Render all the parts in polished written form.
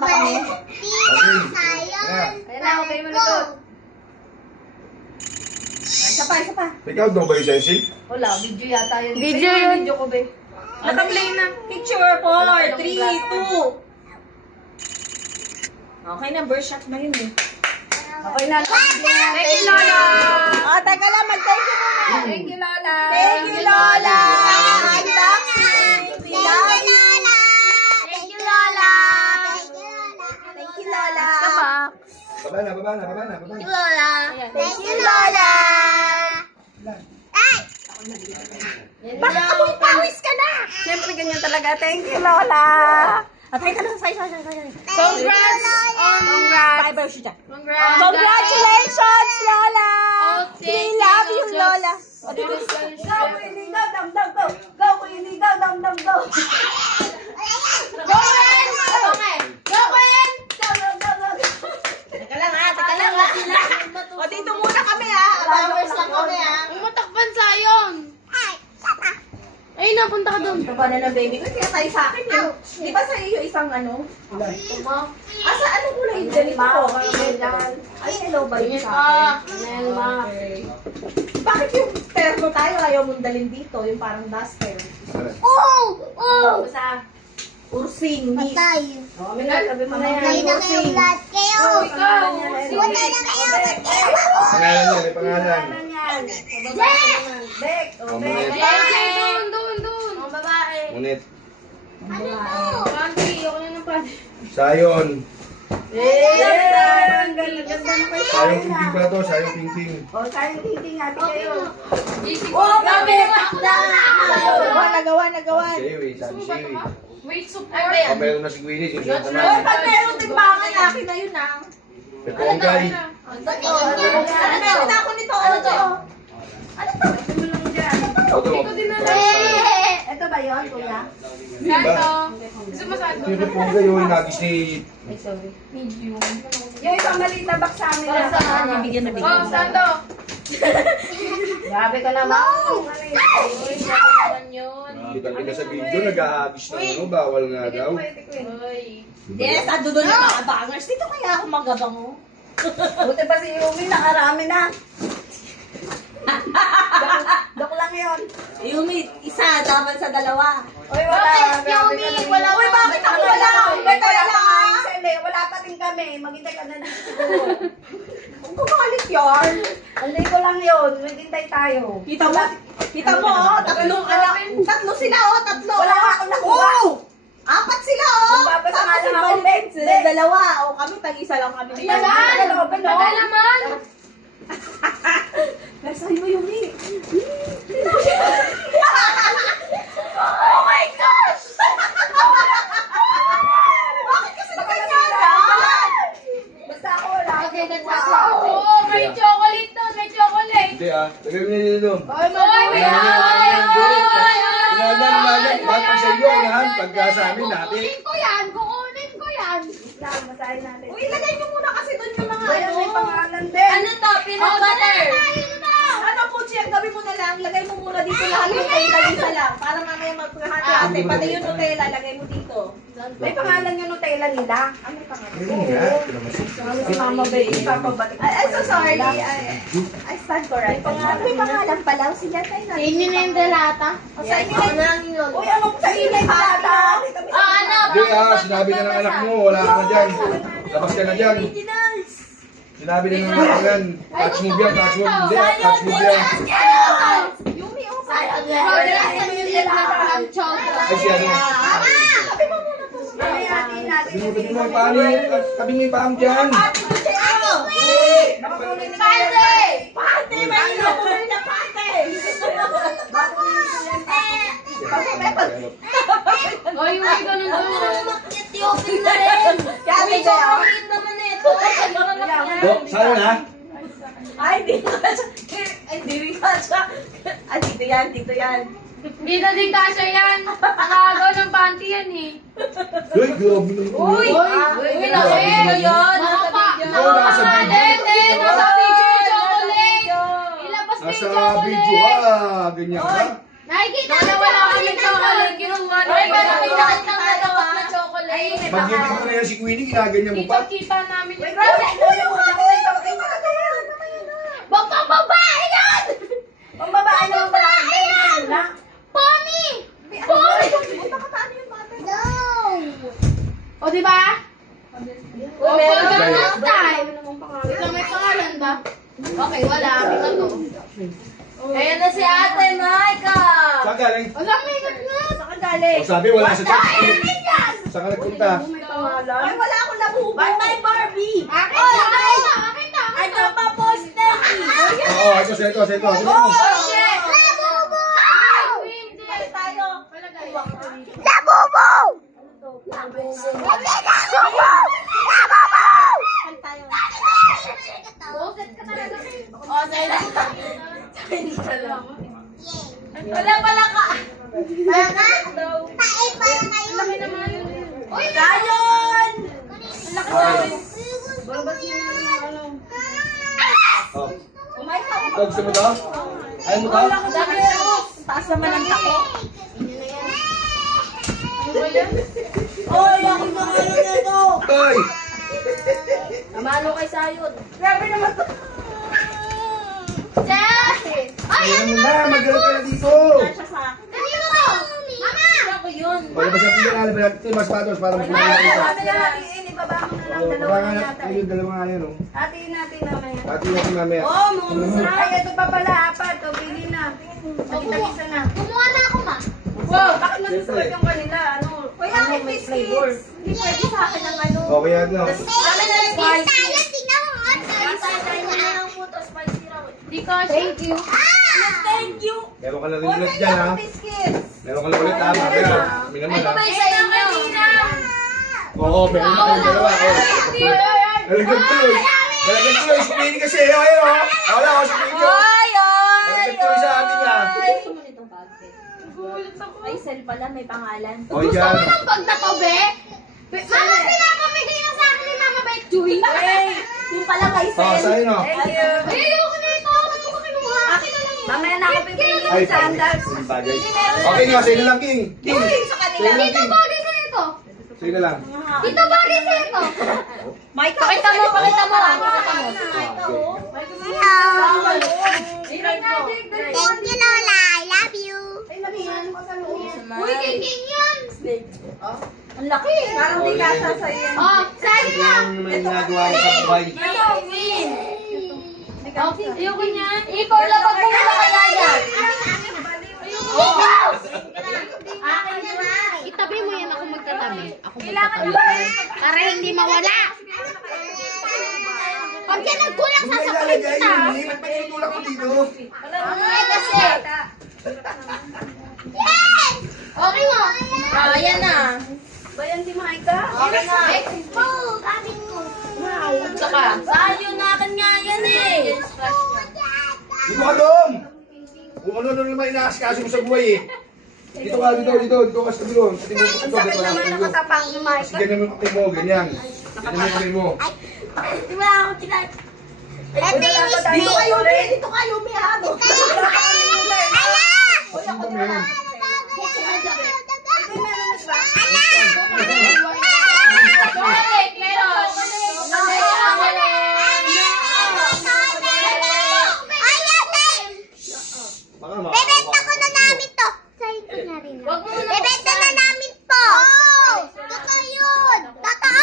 Ayan na, okay mo na to. Isa pa. Ikaw daw ba yung sensi? Wala, video yata yun. Video yun. Video ko, be. Naka-play na. Picture 4, 3, 2. Okay na, burst shot na yun eh. Okay na. Thank you, Lola. Teka lang, mag-thank you muna. Thank you, Lola. Thank you, Lola. Unboxing. Thank you, Lola. Thank you, Lola. Baba na. Thank you, Lola. Thank you, Lola. Bakit amoy pawis ka na? Siyempre, ganyan talaga. Thank you, Lola. Atay ka na sa size. Congrats. Congrats. Congrats. Congratulations, Lola. thank We you, love you, Just- Lola. Just- Go, Queenie, go, dam, go. Go, Queenie, go, dam, go. Go, Ren! Go, Ren! Teka lang ha. O, dito muna kami ha. Hours lang kami ha. Ang matakpan sayon. Ay, napunta ka doon. Ito ba na ng baby ko? Kaya tayo sa akin yun. Di ba sa iyo isang ano? Asa ano kulay yung ganito ko? Ay, hello ba yun sa akin? Okay. Bakit yung terno tayo ayaw mong dalhin dito? Yung parang duster. Basta ursing. Patay. O, amin na. Sabi mo na yan. Patay na kayong lahat kayo. Ikaw. Patay na kayo. Pangalan niya, may pangalan. Bek. O, Bek. Doon. Ang babae. Ngunit, Panty, ako na ng panty. Sayon. Ang ganda na kayo. Sayong pingping ba to? Sayong pingping. O, sayang tingting natin kayo. Oh, Gabi! Nagawa. Sabi sa'yo eh. Wait, support. Pag meron na si Gwyneth, yung susunod O, naman. pag meron timbangan akin na yun ah. Ito ang guy. Ano na ako nito? Ano to? Ito. Ito ba yun, kuya? Santo. Gusto mo santo? Sino po ang gayo? Nagis ni... Yung isang maliit na box sa amin na. Bigyan na Oh, santo. Grabe ka naman. Kita sa video, nag-aagis na ano, bawal nga daw. Yes, ando doon yung mga bangers. Dito kaya ako magabango. Buti pa si Yumi, nakarami na. Dok lang yun. Yumi, isa, dapat sa dalawa. Uy, wala. Bakit, Yumi? Wala Uy, pa. bakit ako wala? Wala pa. Wala pa din kami. Maghintay ka na dito siguro. Kung kumalit yun. Anday ko lang yun. Maghintay tayo. Kita mo, tatlong anak. Tatlo sila, tatlo. Wala akong nakuha. Apat sila, Magbabasa nga lang ako, Sila dalawa. Kami, tag-isa lang kami. Tagal naman. Nasaan mo yung mi? Oh my gosh! Bakit kasi nagkanyara? Basta ako wala. Okay, that's all. Oh, may chocolate doon. May chocolate. Hindi ah, lagay mo niya dito doon. Oy, may Wala. Ba't pa sa iyo, unahan? Pagka sa amin natin. Kukunin ko yan. Masahin natin. Uy, ilagay mo muna kasi doon yung mga ano. May pangalan din. Ano to? Peanut butter. Ano po, Chia? Gawin mo na lang. Lagay mo muna dito lahat yung isa lang. Para mamaya magkahati-hati. Pati yung Nutella, lagay mo dito. May pangalan yung Nutella nila. Ano may pangalan? Ayun nga, ito naman siya. Si Mama Bay, ipapabalik. I'm so sorry. I stand corrected. May pangalan pa lang. Sila tayo natin. Inyo na yung delata. Sa inyo na. Uy, anong sa inyo na yata? Ano? Hindi ah, sinabi na ng anak mo, wala ka na dyan. Labas ka na dyan. Sinabi na ng anak mo yan. Touch move yan, touch move. Hindi, touch move yan. Yumi, oh. Ay siya ano. Sabi mo muna po. Sabi natin. Tabi mo yung paan eh. Tabi mo yung paan dyan. Pati ko siya. Nakakunin ni Pati! May nakunin na pati! Oy, uwi ka nun doon. Kami kayo. Dok, saan na? Ay, dito ka siya. Ay, dito ka siya. Ay, dito yan. Hindi na din kasya yan. Nakagaw ng panty yan eh. Uy, grabe na ito. Uy, nasa video yun. Nasa video. Nasa video yung chocolate. Ilabas mo yung Nasa chocolate. video ka. Ganyan ka. Nakikita na wala kami chocolate. Kinuha na yung chocolate. Mag-ibig mo na yan si Queenie, ginaganyan mo pa. Kita namin yung Grabe, ulo ko na. Babae yan! Ang babae naman pala. Ayun na. Pony! Pony! Baka paano yung bata? No! O, di ba? O, meron. Ganun tayo. Ito may pangalan ba? Okay, wala. Ito to. Ayan na si Ate Maika. Saan galing? Wala, may na. Saan ka galing? O sabi, wala sa chat. Saan ka nagpunta? May pangalan. Ay, wala akong nabubo. Bye-bye, Barbie. Akin na! Akin na! Ito pa, poster. Oo, ito, sa ito. Sino mo? Labubo! Bye tayo. Labubo! Hindi labubo! Labubo! Boset ka talaga. O, sa'yo. Wala pala ka. Mama, tae para kayo. Laki naman yun. Uy, Zion! Ang laki namin. Oh. Umay ka. Ito, gusto mo to? Ayaw mo to? Taas naman ang tako. Ano ba yan? Oy, ako na ano na ito. Toy! Namalo kay Sayod. Grabe naman to. Ayaw mo na, mag-girl ka na dito. Siya sa akin. Kanino to? Mama! Ako yun. O, labas natin dyan, labas natin mas patos para magpunta na dito. Sabi na natin, ibaba mo na lang. O, Dalawa baka na nga, yata. ayun, dalawa nga yan, o. Hatiin natin mamaya. Pati natin mamaya. Oh, mga masarap. Ay, ito pa pala, apat. O, bili na. Magkita-kisa na. Kumuha na ako, ma. Wow, bakit nasusulat yung kanila? Ano? Kuya, Ano, may biscuits. Hindi pwede sa akin ang ano. Okay, yan, no? Amin na spicy. Tayo, tingnan mo. Tayo na lang po to, spicy raw. Di ka, thank you. Thank you. Meron ka na rin Huwag ulit kayo dyan, ha? ng biscuits. Meron ka na ulit, ha? Pero, minamon, ha? sa inyo. Oo, meron ka na dalawa. Nalagyan tuloy. Nalagyan tuloy. Si Queenie kasi, ayun, o. Wala, o, si Queenie, o. Ay, ay, Nalagyan tuloy sa atin, ha? Ay, cell pala, may pangalan. O, Gusto yan. mo ng bag na to, be? Mama, pinapamigay na sa akin ni Mama Bet Chewy. Hey, yung pala kay O, Cell. sa'yo, no? Thank you. Ay, ayoko na ito. Ba't ko kinuha? Akin na lang yun. Mamaya na ako pipili Ay, ng sandals. ang bagay. Okay nga, sa'yo na lang, King. King. Uy, sa kanila. Sa'yo na lang, Dito King. bagay sa ito. Sa'yo na lang. Dito bagay sa ito. Mike, pakita mo, pakita mo. Thank you, Lola. I love you. Uy, kay King yan. Ang laki. Parang di kasa sa'yo. Oh, sa'yo lang. Yung may ginagawa ko sa buhay. Ayoko niyan. Ikaw lang pag pumunta kaya yan. Itabi mo yan, ako magtatabi. Ako magtatabi. Para hindi mawala. Pag yan nagkulang, Hindi sasakulit ilalagay kita. yun, eh. Ba't may tinutulak ko dito? Kasi. Okay mo. Ayan na. Bayan si Maika. Okay na. Expo. Sabi ko. Saka. Sayo natin nga yan eh. Dito ka doon! Kung ano naman inaasikaso mo sa buhay, eh. Dito ka, dito ka sa dulo. Ito, Ang sakit naman ang katapang ni Maika. Sige, ganyan mo yung kapatid mo, ganyan. Ganyan mo yung kapatid mo. Di ba ako tinat? Dito kayo, dito kayo, may ano. Sino ba meron? Baka Bebenta ko na namin to. Bebenta na namin po. Totoo yun. Totoo.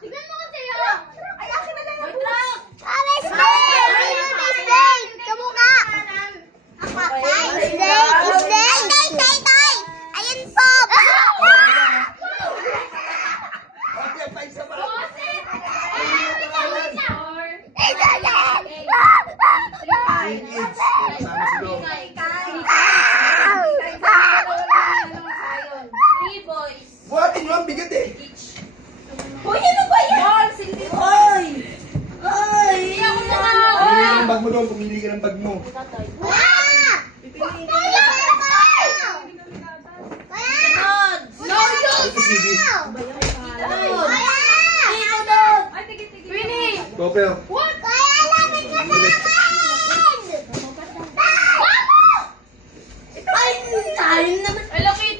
Tignan mo kasi yun. Ay, akin na lang. Ames Day. Kamukha. Ames Day. Tay. Ayun po. Buhatin nyo, ang bigat eh. Uy, ano ba yan? Balls, hindi Uy! Uy! Ako na Pumili ka ng bag mo doon, pumili ka ng bag mo. Ito, sige. Winnie. Topper. What? Ay, tayo naman. Hello, Kitty.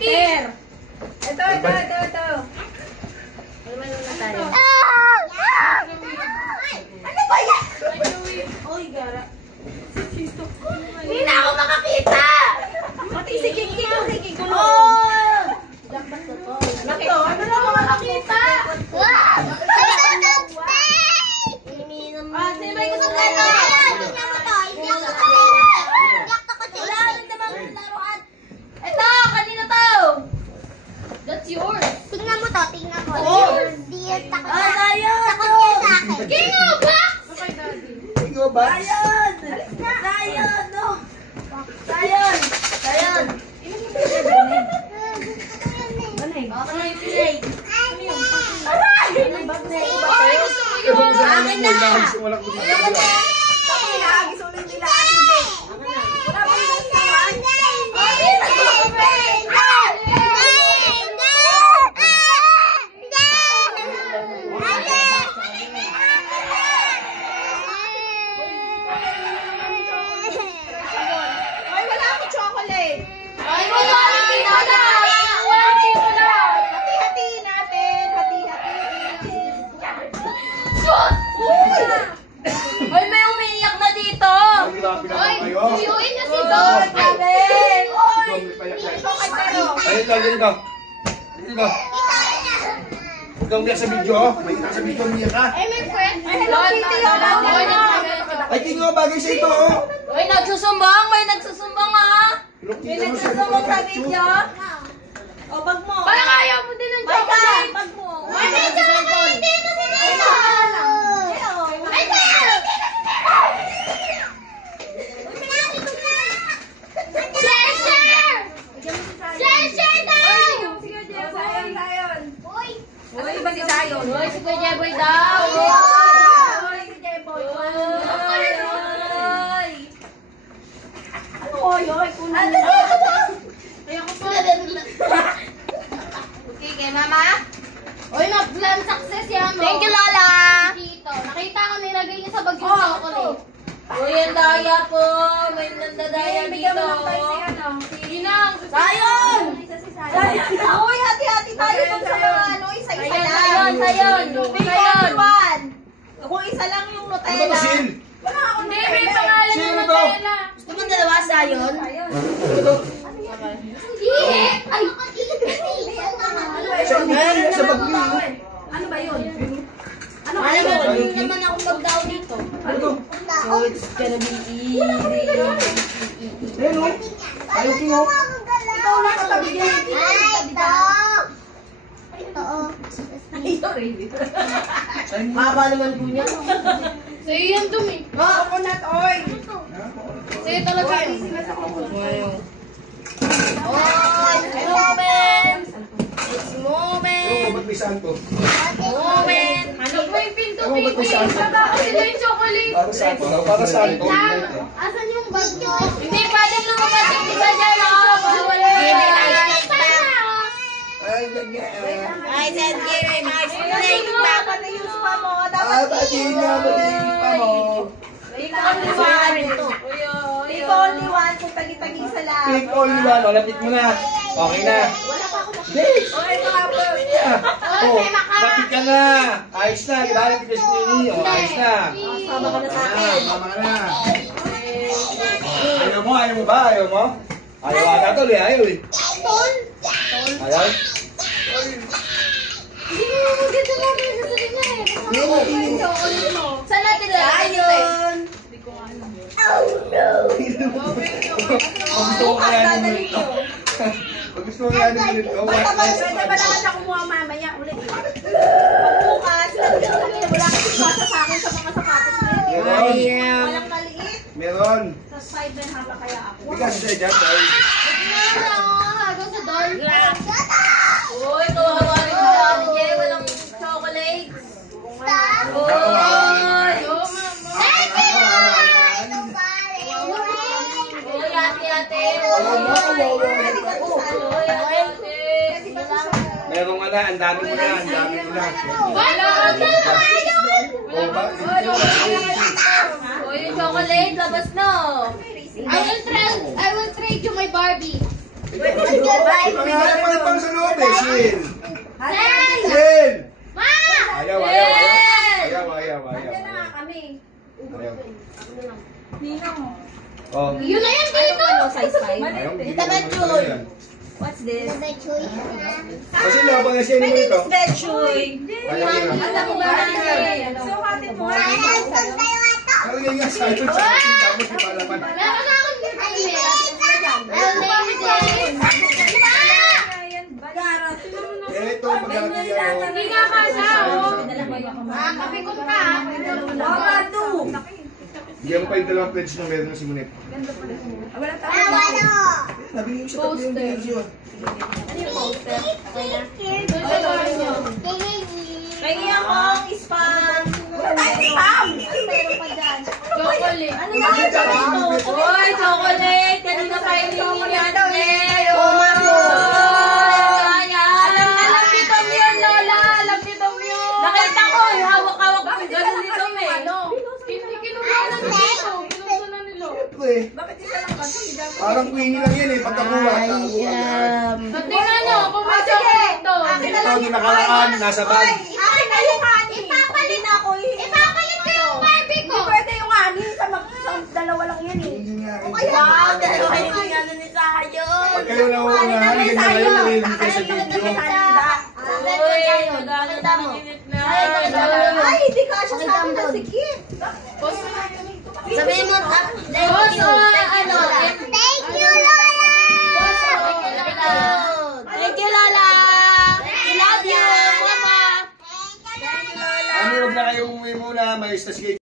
Ano ba yan? Oy, gara. Hindi na ako makakita! Pati si Kiki ko, Kiki ko. Oh! Nakito, ano na mga nakita? Wow! Sino ba yung gusto Tingnan mo? mo to, hindi ako kasi. Wala rin namang laruan. Ito, kanina to. That's yours. Tingnan mo to, tingnan mo. Oh. Di yun takot Ah, na. Zion! Takot niya sa akin. King of Box! Okay, Daddy. Ikaw ba? Zion! Zion! No! Zion! Zion! Okay, sige. Aray! Ay, gusto mo yun! Akin na! Wala ko dito. Tapos inaagis ulit nila atin din. Wala ba yung nasawan? Ay, wala akong chocolate. Ay, wala! Hindi ko na! Hindi ko na! Hati-hatiin natin. Hati-hatiin. Shoot! Uy! Ay, may umiiyak na dito! Ay, grabe naman Ay, kayo. tuyuin niyo si Uy, Don! grabe. Uy! Ikaw, may payak na. Ito kay Taro. Ay, ito, dito. Dito. Huwag kang umiyak sa video, oh. May kita sa video, umiyak ka. Ay, may friend! Ay, Hello Kitty, oh. Ay, tingin mo, bagay sa ito, oh. Ay, nagsusumbang! May nagsusumbang ah! Look, May tingnan mo sa nagsasamang sa picture. video. O, bag mo. Kaya kaya mo din ng Bag ka, chocolate! bag mo. Ay, may chocolate! Hindi na Ay, sila! lang. Ay, oh. Ay, sir! Share, share! Share, share daw! Sige, Zion, Zion. Uy! Uy, iba si Zion. Uy, si Kuya Jeboy daw! Uy, si Jeboy. Uy! Ano ko yun? Ano Ayoko pa. Okay, kay Mama. Uy, mag-plan success yan, mo. Thank you, Lola! Dito. Nakita ko nilagay niya sa bag yung Oh, chocolate. Uy, ang daya po. May nandadaya Bigyan dito. mo ng price si ano. Ginang. Zion! Zion! Uy, hati-hati tayo dun sa mga ano, isa-isa lang. Sayon, sayon. Big Sayon. one. Kung isa lang yung Ano ba Nutella. to, Sil? Wala akong Hindi, may Nutella. pangalan Sino ng to? Nutella. Gusto mo dalawa, Zion? Zion. Ano to? Hindi. Ay, Sa umiyak sa bag niyo. Ano ba yun? Ano alam mo, ba hindi naman ako mag-down dito. Ano to? So, it's gonna be easy. Ayan, oh. Ayaw king, oh. Ikaw lang katabi niya. Ay, ito! Ito, oh. Ay, sorry. Saan mo? Haba naman po niya. Sa'yo yan, dumi. Coconut oil. Sa'yo talaga yan. Moment. It's Ano, moment. ba't may saan to? Moment. Ano ba yung pinto, Ano, ba't may baby? saan to? Baba ko sila yung chocolate. Para saan to? Para saan to? Asan yung bag mo? Hindi pwedeng lumabas yung isa dyan, oh. Bawal. Ay, ganyan. Ay, Ted Gary, nice snake. Dapat na-use pa mo. Ah, pati nga, maliit pa mo. Pick only one. Pick only one. Kung tagi-tagi-isa lang. Pick only one. O, lapit mo na. Okay na. Wala pa ako Hindi. Oh, ito nga po. Oh, lapit ka na. Ayos na. Gilalapit ka si Nini. O, ayos na. Sama ka na sa Ah, akin. mama ka na. Ayaw mo? Ayaw mo ba? Ayaw mo? Ayaw ata tol eh. Ayaw eh. Ayaw? Hindi mo maganda mo yung sasabihin niya eh. Saan natin lalagay ito eh? Zion. Pag gusto ko kaya nilunod ko. Pag gusto ko kaya nilunod ko. Basta ba, pwede ba naman siya kumuha mamaya ulit? Pagbukas, wala kasi basa sa akin sa mga sapatos na yun. Meron. Walang maliit. Meron. Sa side na haba kaya ako. Hindi kasi siya dyan. Dahil Hanggang sa door. Uy, kawawa rin sa atin eh. Walang chocolate. Uy! Uy, ate-ate. meron ka na. Ang dami mo na. Ang dami mo na. Wala! O, ba? Uy, yung chocolate, labas na. I will trade you my Barbie. Pangalan pa rin pang sa loob eh, Shin. Sen! Shin! Ma! Ayaw. Nandiyan na nga kami. Ninong. Oh. Yun na yan dito! Ano, size 5? Ayaw, Tita Betchuy. yan. What's this? Kasi labang na siya My nito. name is Betchuy. Ayaw na. Alam mo ba natin? So, hatin mo. Kalagay nga sa ito. Tapos di pa laman. Meron na akong Ito, magkakati yan. Hindi nga kasha, oh. Kape ko ka. Bigyan mo pa yung dalawang pledge na meron na si Monet. Wala tayo. Nabigyan siya tatlo yung pledge yun. Ano yung poster? Kaya akong spam. Wala tayong spam. Ano meron pa dyan? Chocolate. Ano na ito? Oy, chocolate! Kanina pa yung hinihingihan eh! Alam nito yun, Lola! Alam nito yun! Nakita ko, yung hawak-hawak ko. Ganun nito, eh. Kinuha lang nito. Kinuha na nilo. Bakit isa lang ba? Parang queenie lang yan eh. Pagkakuha. Tingnan nyo, kung may chocolate to. Ito, yung nakaraan, nasa bag. Akin na yung honey. Ipapalit na ako. Ipapalit ko yung Barbie ko! Hindi pwede yung honey. Sa dalawa lang yan eh. Hindi nga. Wow, dalawa yung ano ni Sayo. Pag kayo nauunahan, ganyan na kayo, narinig kayo sa video. Uy, magkano na minute na. Ay, hindi ka siya sabi na sige. Sabihin mo, Boss, ano? thank you, Lola! Boss, Lola. Thank you, Lola! We love you, Mama! Mami, huwag na kayo umuwi muna. May stage